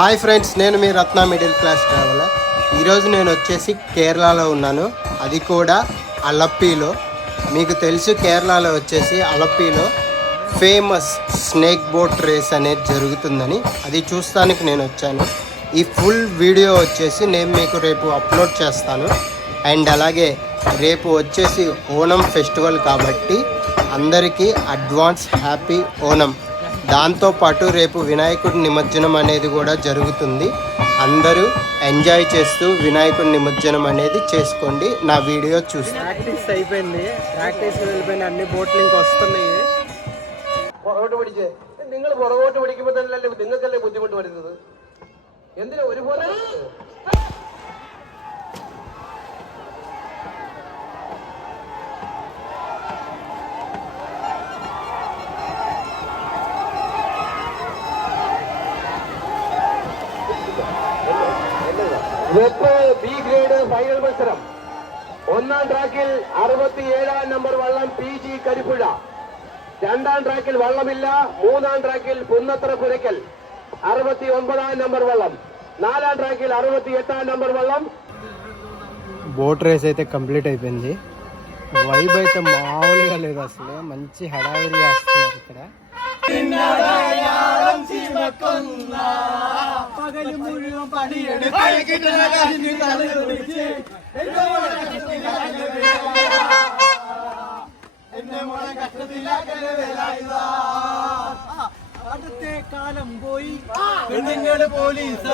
Hi friends, నేను మీ రత్న middle class traveller. ఈరోజు నేను వచ్చేసి కేరళలో ఉన్నాను, అది కూడా అలప్పిలో. మీకు తెలుసు, కేరళలో వచ్చేసి అలప్పిలో ఫేమస్ స్నేక్ బోట్ రేస్ అనేది జరుగుతుందని, అది చూస్తానికి నేను వచ్చాను. ఈ ఫుల్ వీడియో వచ్చేసి నేను మీకు రేపు అప్లోడ్ చేస్తాను. అండ్ అలాగే రేపు వచ్చేసి ఓనం ఫెస్టివల్ కాబట్టి అందరికీ అడ్వాన్స్ హ్యాపీ ఓనం. దాంతోపాటు రేపు వినాయకుడి నిమజ్జనం అనేది కూడా జరుగుతుంది. అందరూ ఎంజాయ్ చేస్తూ వినాయకుడి నిమజ్జనం అనేది చేసుకోండి. నా వీడియో చూసి ప్రాక్టీస్ అయిపోయింది, వెళ్ళిపోయింది, అన్ని బోట్లు ఇంకా వస్తున్నాయి. പുറകോട്ട് പിടിച്ച് നിങ്ങൾ പുറകോട്ട് പിടിക്കുമ്പോൾ തന്നെ നിങ്ങൾക്കല്ലേ ബുദ്ധിമുട്ട് വരുന്നത്? എന്തിനാ ഒരുപോലെ ബി ഗ്രേഡ് ഫൈനൽ മത്സരം. ഒന്നാം ട്രാക്കിൽ 67 നമ്പർ വള്ളം PG കരിപ്പുഴ. രണ്ടാം ട്രാക്കിൽ വള്ളമില്ല. മൂന്നാം ട്രാക്കിൽ പുന്നത്ര പുരയ്ക്കൽ 69 നമ്പർ వల్లం. నాలుగో ట్రాకిల్ 68 నంబర్ వల్లం. బోట్ రేస్ అయితే కంప్లీట్ అయిపోయింది. వైబ్ అయితే మామూలుగా లేదు, అసలు మంచి హడావిడి చేస్తున్నారు ఇక్కడ. അടുത്തേ കാലം പോയി പെണ്ണുങ്ങള് പോലീസ്